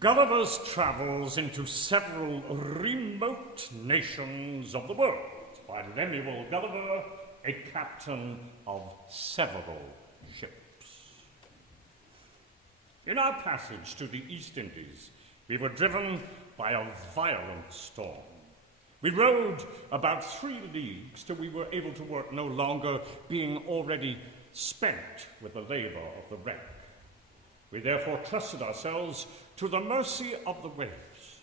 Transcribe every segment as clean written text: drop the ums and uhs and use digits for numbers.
Gulliver's travels into several remote nations of the world by Lemuel Gulliver, a captain of several ships. In our passage to the East Indies, we were driven by a violent storm. We rowed about 3 leagues till we were able to work no longer, being already spent with the labor of the wreck. We therefore trusted ourselves to the mercy of the waves.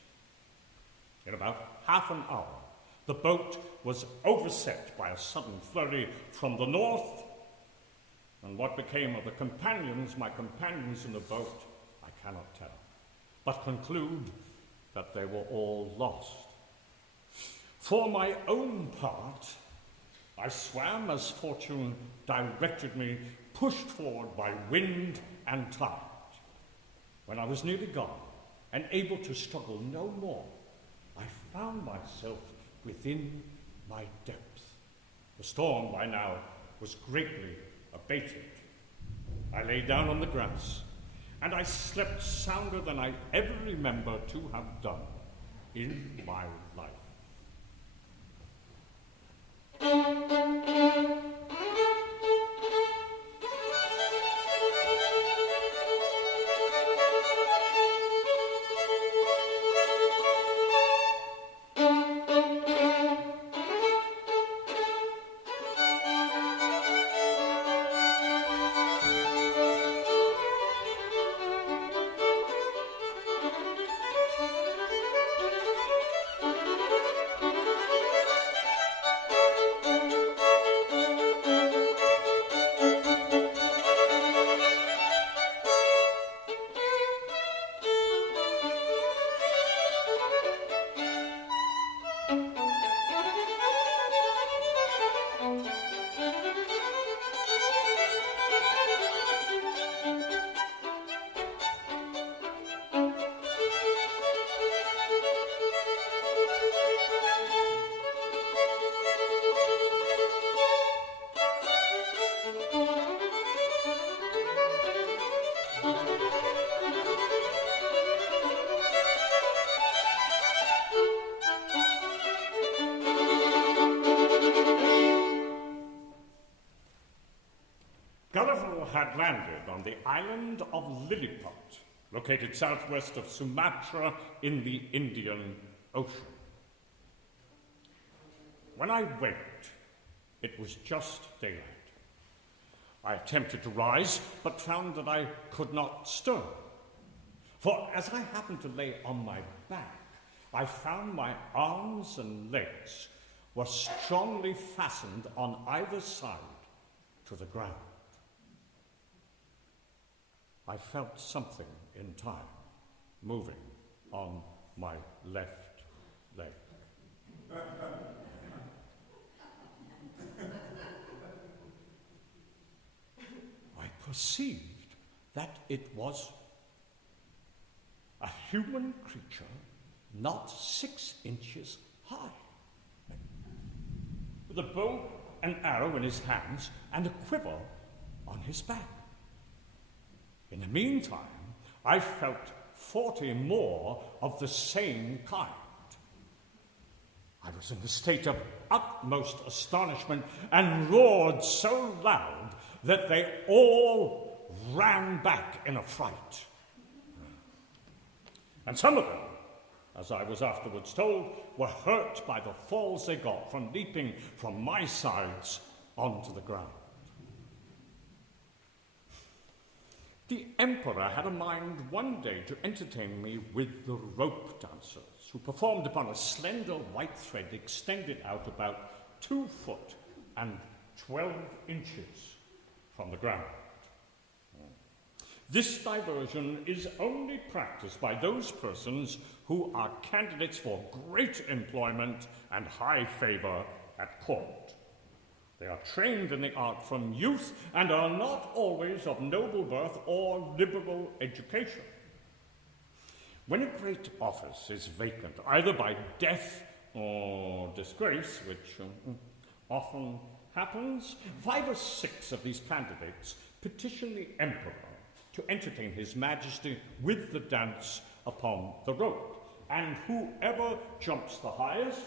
In about half an hour, the boat was overset by a sudden flurry from the north, and what became of the companions, my companions in the boat, I cannot tell, but conclude that they were all lost. For my own part, I swam as fortune directed me, pushed forward by wind and tide. When I was nearly gone and able to struggle no more, I found myself within my depth. The storm by now was greatly abated. I lay down on the grass, and I slept sounder than I ever remember to have done in my life. Had landed on the island of Lilliput, located southwest of Sumatra in the Indian Ocean. When I waked, it was just daylight. I attempted to rise, but found that I could not stir. For as I happened to lay on my back, I found my arms and legs were strongly fastened on either side to the ground. I felt something in time moving on my left leg. I perceived that it was a human creature not 6 inches high, with a bow and arrow in his hands and a quiver on his back. In the meantime, I felt 40 more of the same kind. I was in a state of utmost astonishment and roared so loud that they all ran back in a fright. And some of them, as I was afterwards told, were hurt by the falls they got from leaping from my sides onto the ground. The emperor had a mind one day to entertain me with the rope dancers, who performed upon a slender white thread extended out about 2 foot and 12 inches from the ground. This diversion is only practiced by those persons who are candidates for great employment and high favor at court. They are trained in the art from youth and are not always of noble birth or liberal education. When a great office is vacant, either by death or disgrace, which often happens, 5 or 6 of these candidates petition the emperor to entertain his majesty with the dance upon the rope, and whoever jumps the highest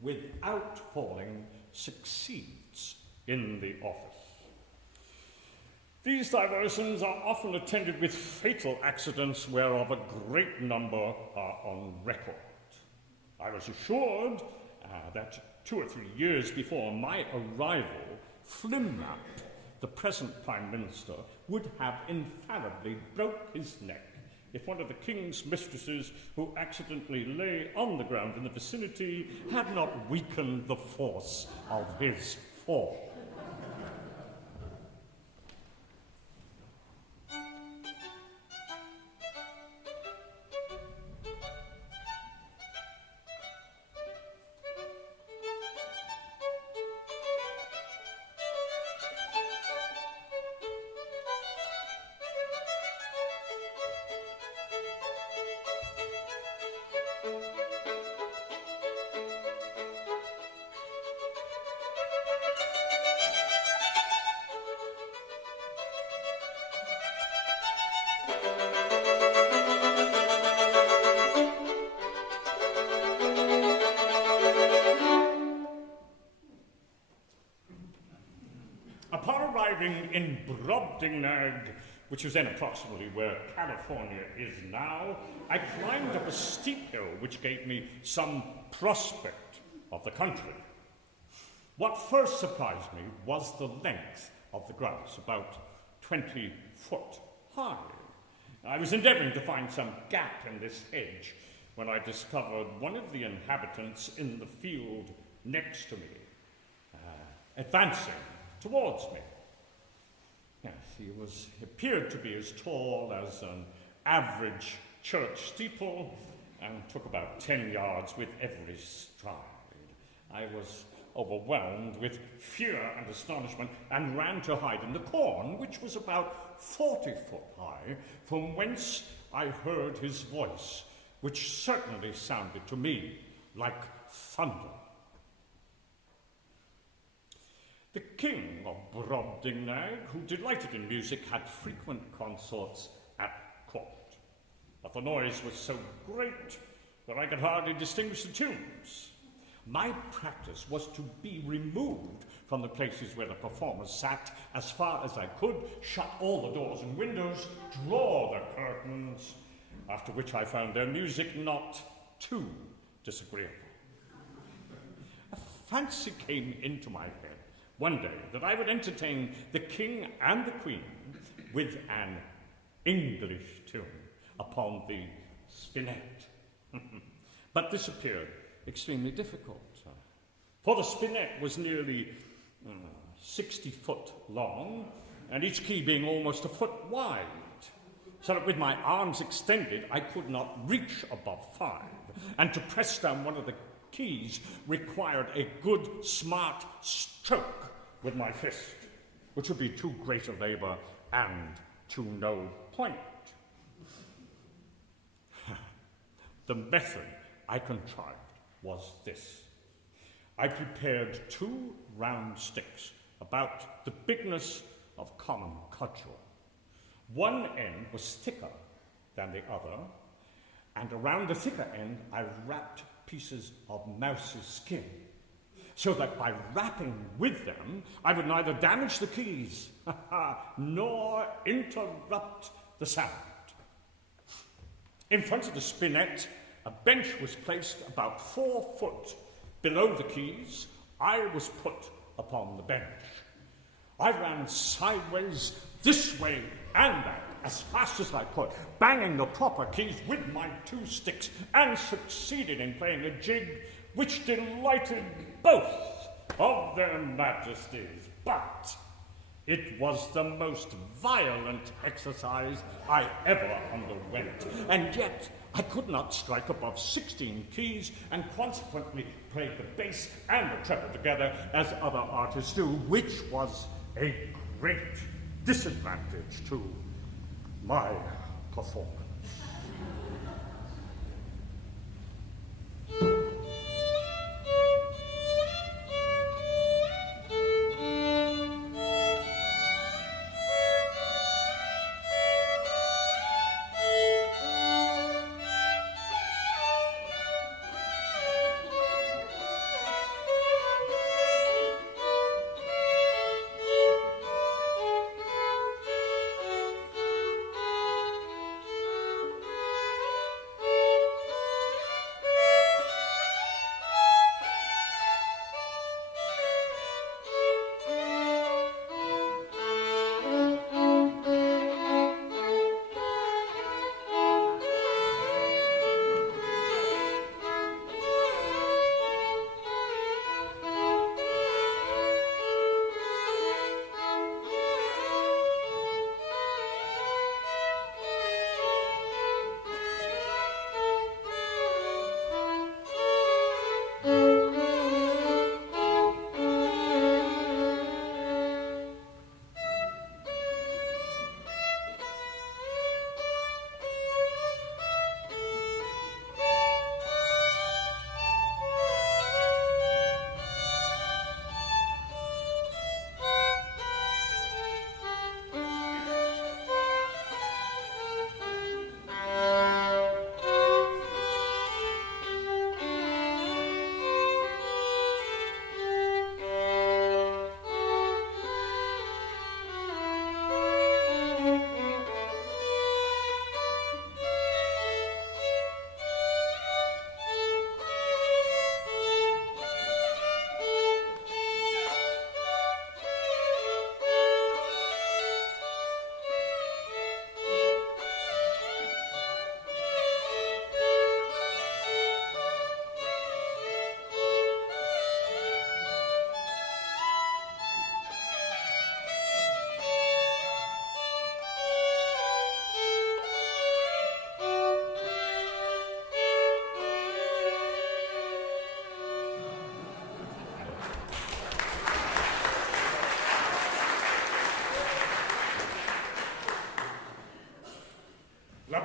without falling succeeds in the office. These diversions are often attended with fatal accidents, whereof a great number are on record. I was assured that 2 or 3 years before my arrival, Flimnap, the present Prime Minister, would have infallibly broke his neck if one of the King's mistresses who accidentally lay on the ground in the vicinity had not weakened the force of his fall. In Brobdingnag, which was then approximately where California is now, I climbed up a steep hill which gave me some prospect of the country. What first surprised me was the length of the grass, about 20 foot high. I was endeavouring to find some gap in this hedge when I discovered one of the inhabitants in the field next to me, advancing towards me. Yes, he appeared to be as tall as an average church steeple and took about 10 yards with every stride. I was overwhelmed with fear and astonishment and ran to hide in the corn, which was about 40 foot high, from whence I heard his voice, which certainly sounded to me like thunder. The king of Brobdingnag, who delighted in music, had frequent consorts at court. But the noise was so great that I could hardly distinguish the tunes. My practice was to be removed from the places where the performers sat as far as I could, shut all the doors and windows, draw the curtains, after which I found their music not too disagreeable. A fancy came into my head one day that I would entertain the king and the queen with an English tune upon the spinet. But this appeared extremely difficult, for the spinet was nearly 60 foot long, and each key being almost a foot wide, so that with my arms extended I could not reach above 5, and to press down one of the keys required a good smart stroke with my fist, which would be too great a labour and to no point. The method I contrived was this. I prepared 2 round sticks about the bigness of common cudgel. One end was thicker than the other, and around the thicker end I wrapped pieces of mouse's skin, so that by rapping with them I would neither damage the keys nor interrupt the sound. In front of the spinet, a bench was placed about 4 foot below the keys. I was put upon the bench. I ran sideways, this way and that, as fast as I could, banging the proper keys with my 2 sticks, and succeeded in playing a jig which delighted both of their majesties. But it was the most violent exercise I ever underwent, and yet I could not strike above 16 keys, and consequently played the bass and the treble together as other artists do, which was a great disadvantage to my performance.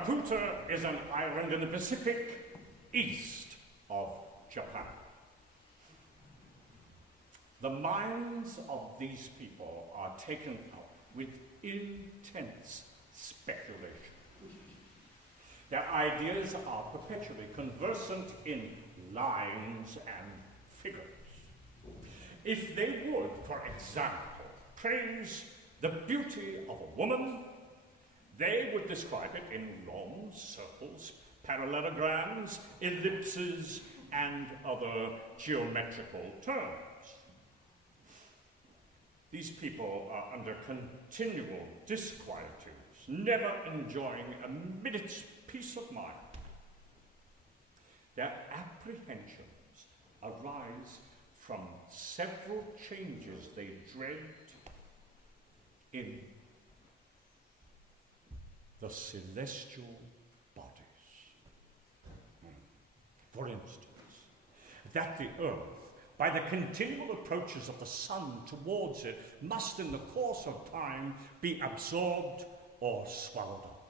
Laputa is an island in the Pacific east of Japan. The minds of these people are taken up with intense speculation. Their ideas are perpetually conversant in lines and figures. If they would, for example, praise the beauty of a woman, they would describe it in long circles, parallelograms, ellipses, and other geometrical terms. These people are under continual disquietude, never enjoying a minute's peace of mind. Their apprehensions arise from several changes they dread in the celestial bodies. For instance, that the earth, by the continual approaches of the sun towards it, must in the course of time be absorbed or swallowed up.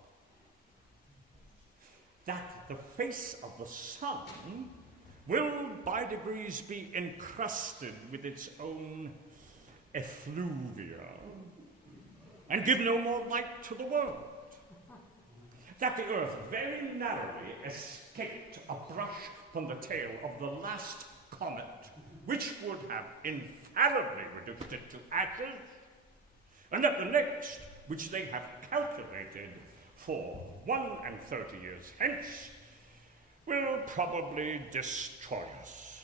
That the face of the sun will by degrees be encrusted with its own effluvia and give no more light to the world. That the earth very narrowly escaped a brush from the tail of the last comet, which would have infallibly reduced it to ashes, and that the next, which they have calculated for 31 years hence, will probably destroy us.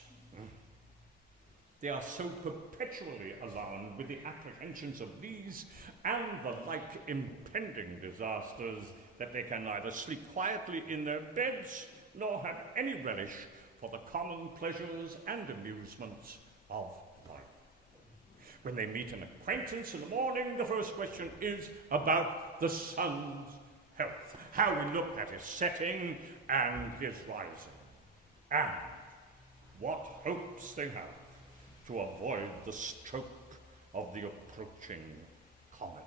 They are so perpetually alarmed with the apprehensions of these and the like impending disasters that they can neither sleep quietly in their beds nor have any relish for the common pleasures and amusements of life. When they meet an acquaintance in the morning, the first question is about the sun's health, how he looked at his setting and his rising, and what hopes they have to avoid the stroke of the approaching comet.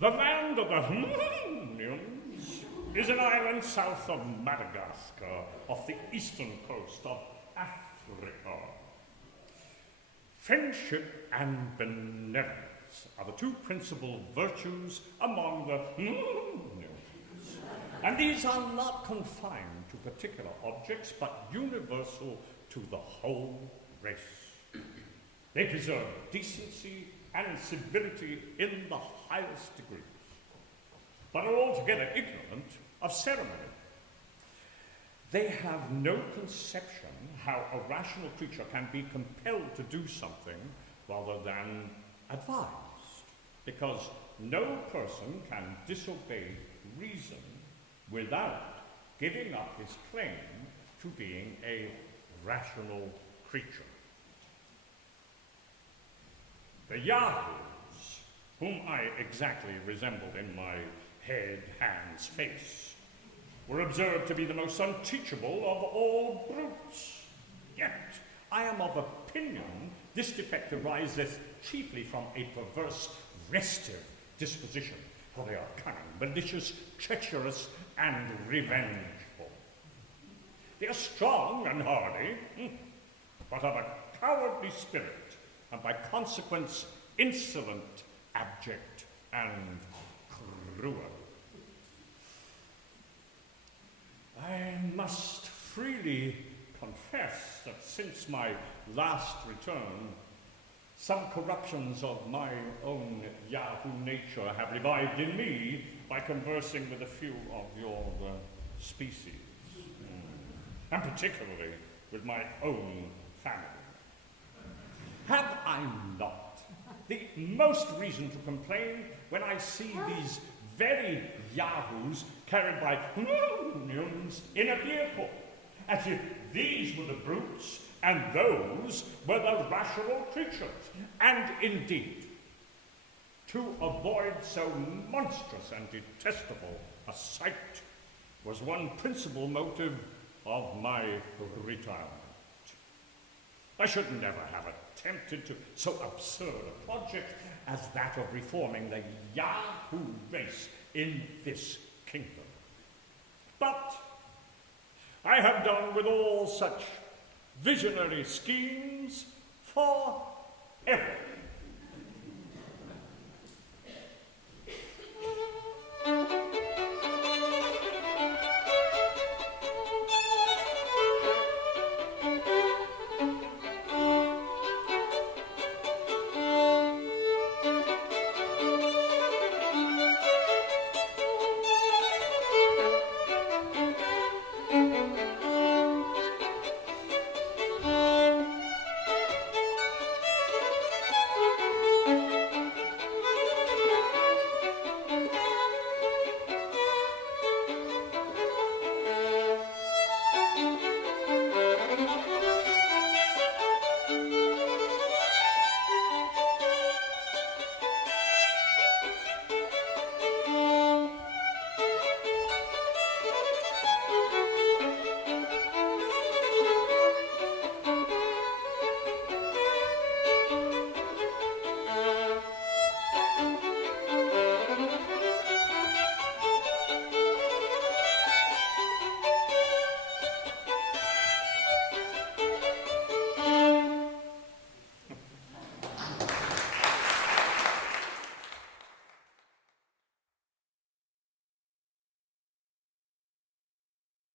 The land of the Houyhnhnms is an island south of Madagascar, off the eastern coast of Africa. Friendship and benevolence are the two principal virtues among the Houyhnhnms, and these are not confined to particular objects, but universal to the whole race. They preserve decency and civility in the highest degrees, but are altogether ignorant of ceremony. They have no conception how a rational creature can be compelled to do something rather than advised, because no person can disobey reason without giving up his claim to being a rational creature. The Yahoos, whom I exactly resembled in my head, hands, face, were observed to be the most unteachable of all brutes. Yet I am of opinion this defect ariseth chiefly from a perverse restive disposition, for they are cunning, malicious, treacherous, and revengeful. They are strong and hardy, but of a cowardly spirit, and by consequence insolent, abject, and cruel. I must freely confess that since my last return, some corruptions of my own Yahoo nature have revived in me by conversing with a few of your species, and particularly with my own family. Have I not the most reason to complain when I see these very Yahoos carried by Houyhnhnms in a vehicle, as if these were the brutes and those were the rational creatures? And indeed, to avoid so monstrous and detestable a sight was one principal motive of my retirement. I should never have attempted to so absurd a project as that of reforming the Yahoo race in this kingdom. But I have done with all such visionary schemes for ever.